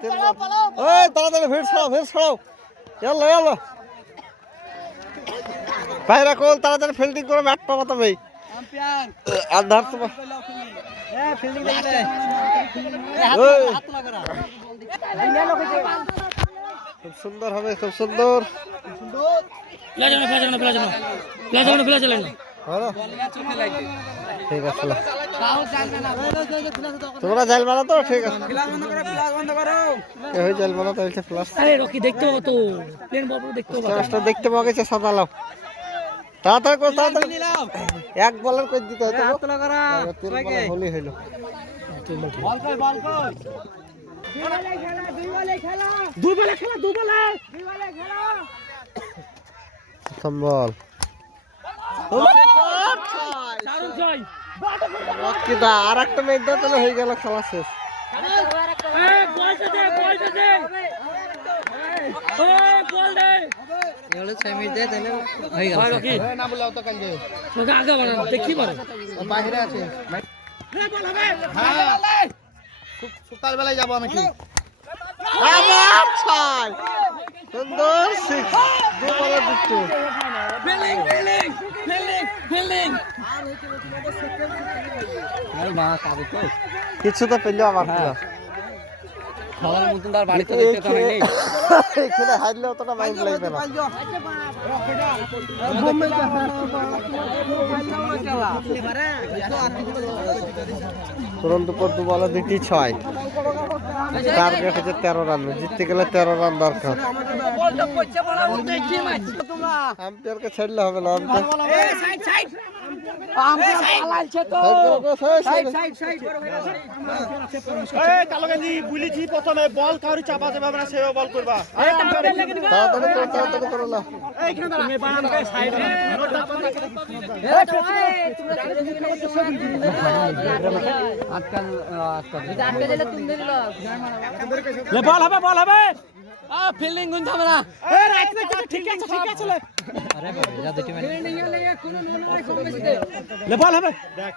ওই তাড়াতাড়ি ভিড় ছাড়াও এলো এলো ভাইরা কোল তাড়াতাড়ি ফিল্ডিং করে ব্যাট পাবো তবে আধার তো খুব সুন্দর হবে খুব সুন্দর ঠিক আছে তোমরা জাল মারা তো ঠিক আছে জাল মারা তো দেখতে পাওয়া গেছে সাদালাও তাড়াতাড়ি করে তাড়াতাড়ি এক বলের করে দিতে হতো হলি হইল সম্বল আর একটা মেঘ দাও তাহলে হয়ে গেল খেলা শেষ সকালবেলায় যাবো আমি সুন্দর কিছু তো পেলেও আমার খেলার মতন তার বাড়িতে দেখতে তো হয়নি এখানে হারলে অতটা মাইন্ড লাগবে না তুরন্ত পর দু বলে দুটি 6 টার্গেট হচ্ছে 13 রান জিততে গেলে 13 রান দরকার আম্পায়ারকে ছাড়লে হবে না প্রথমে বল কাউরি চাপা যাবে না সেও বল করবা বল হবে ফিল্ডিং গুণ হবে না ঠিক আছে আরে বল হবে দেখ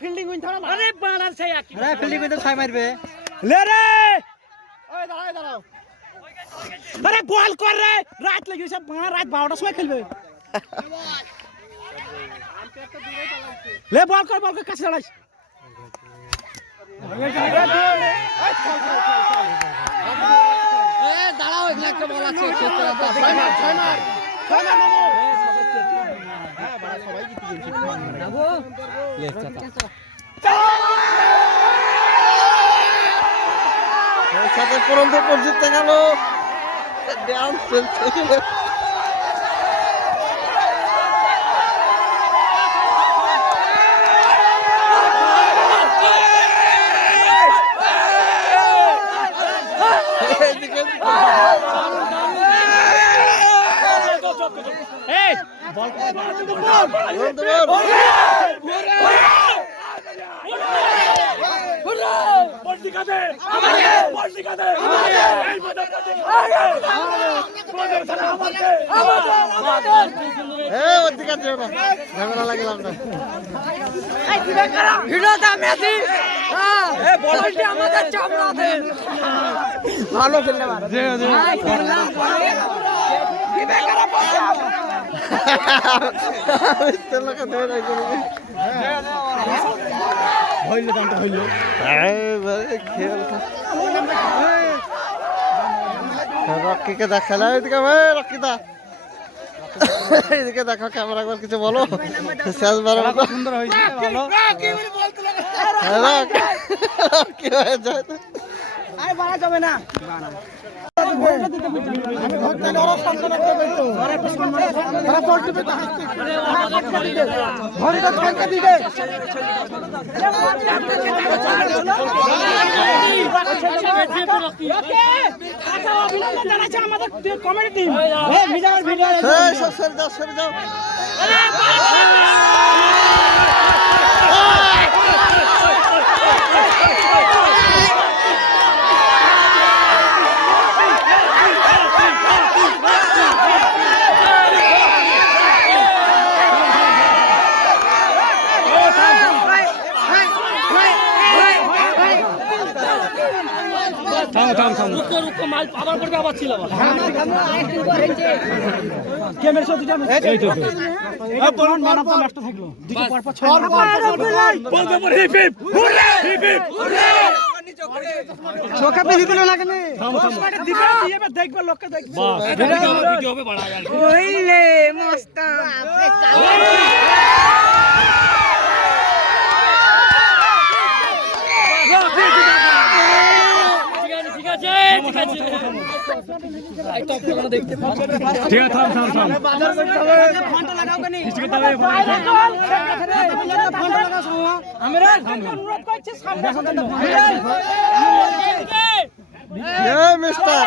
ফিল্ডিং উইন ধরা আরে বানার সেই আরে ফিল্ডিং উইন তো ছয় মারবে লে রে ওই দাঁড়াও আরে বল কর রে রাত লাগি সব রাত 12টার সময় খেলবে লে বল কর কাছে দাঁড়াইস এ দাঁড়াও একটা বল আছে ছয় মার মামু সবাই জিতে গেছে যাবো সাথে পুরন্ত জিততে গেল ডান্স চলছে ভালো খেলতে রকিকে দেখালা এদিকে রকিদা এদিকে দেখো ক্যামেরা একবার কিছু বলো শেষবার সুন্দর হয়েছে ভালো কি হয়ে যায় আর বাড়া যাবে না আমাদের কমেডি টিম সরে যাও রুকো মাল আবার করবে আবার ছিল ক্যামেরা শট দিতে এই তো এই পরন ম্যাডাম তো লাস্টে থাকলো দুটো পর পর ছড় বলবে পর hip hip hurray hip hip hurray চোখে পেলি দিল না কেন দশটাকে দিবে দিয়ে দেখবে লোককে দেখবে বাস ভিডিও হবে বড় यार ওইলে মস্ত আপরে চালু ঠিক আছে থাম বাজার করতে হবে ফোনটা লাগাও কেন কিছু কথা হবে ফোনটা লাগাও আমরা অনুরোধ করছি সামনে এই মিস্টার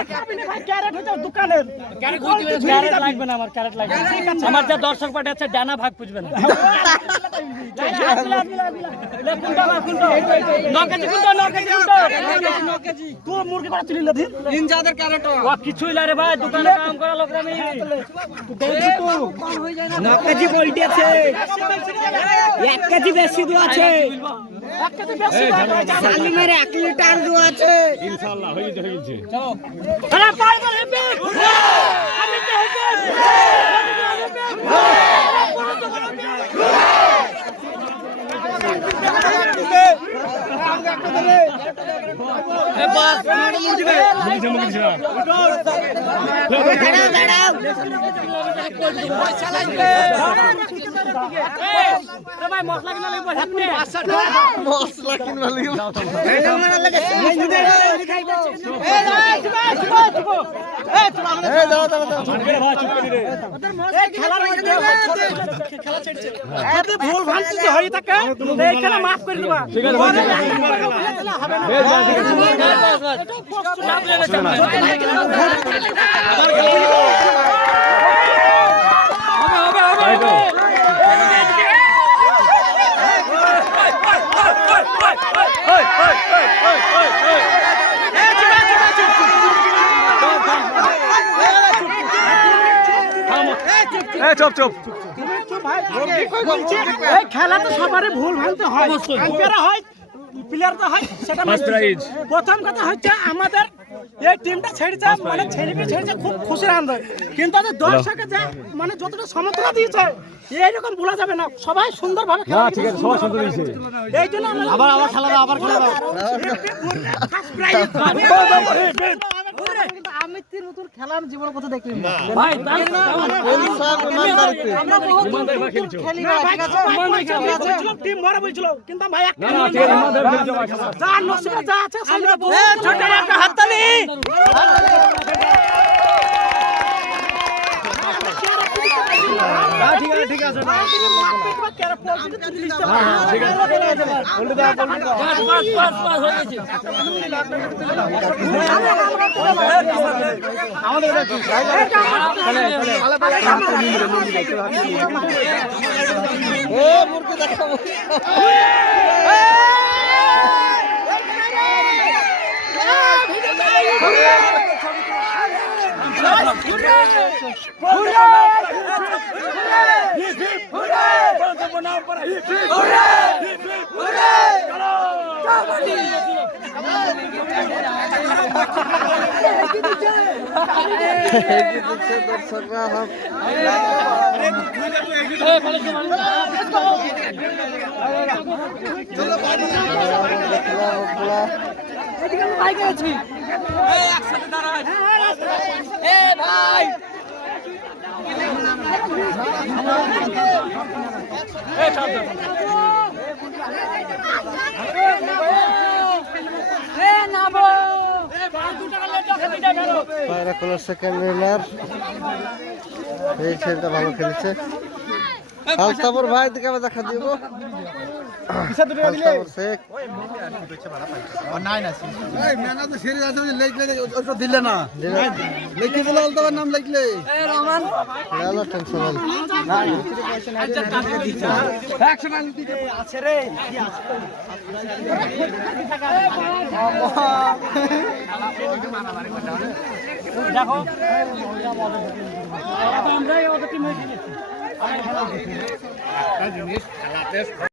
ক্যারেট হচ্ছে দোকানের ক্যারেট লাগবে না আমার ক্যারেট লাগবে ঠিক আছে আমার যা দর্শক পার্টি আছে ডানা ভাগ বুঝবে না তুই মুরগি করে তুলি না দিন ইনজাদের ক্যারেট ও কিছুই লারে ভাই দোকানে কাম করা লোকরা আমি না কেজি পোল্ট্রি আছে 1 কেজি বেশি দু আছে 1 কেজি বেশি সালিমের 1 লিটার দু আছে ইনশাআল্লাহ হয়ে গেছে চলো আরে পাই করে হেপি আমি তো এ বাস মুরগি দে মুরগি ছিল দাঁড়াও পয়সা লাগবে এ ভাই মশলা কিনা লাগবে হাতে মশলা কিনবা লাগিব এই দাও দাও দাও ভাই চুপ করে রে এই খেলার মধ্যে খেলা ছেড়ছে যদি ভুল ভ্রান্তি যদি হই থাকে এই খেলা maaf করে দিবা ঠিক আছে হবে না চুপ এই খেলা তো সবারই ভুল ভ্রান্তি হয় আম্পায়ার হয় প্লেয়ার তো হয় সেটা প্রথম কথা হচ্ছে আমাদের এই টিমটা ছেড়েছে মানে ছেড়েছে খুব খুশির আনন্দ কিন্তু আমাদের দর্শককে যা মানে যতটা সমর্থন দিয়েছে এইরকম বলা যাবে না সবাই সুন্দরভাবে খেলা ঠিক আছে সবাই সুন্দর দিয়েছে এই জন্য আবার খেলা দাও আমি তিন নতুন খেলার জীবন কথা দেখলি ভাই টিম ভরা বলছিল কিন্তু ভাই একটা যা নসিবে যা আছে ছোট একটা হাততালি ঠিক আছে মুরগি দেখাবো দর্শকরা পায়রা কলার সেকেন্ড উইনার এই ছেলেটা ভালো খেলেছে আলতাপুর ভাই দিকে আবার দেখা দিব আলতাপুর শেখ দিলে না লিখে দিলে আলতাপুর নাম লিখলে টেনশন আছে রে দেখো আমরা ওদের টিম হয়ে গেছি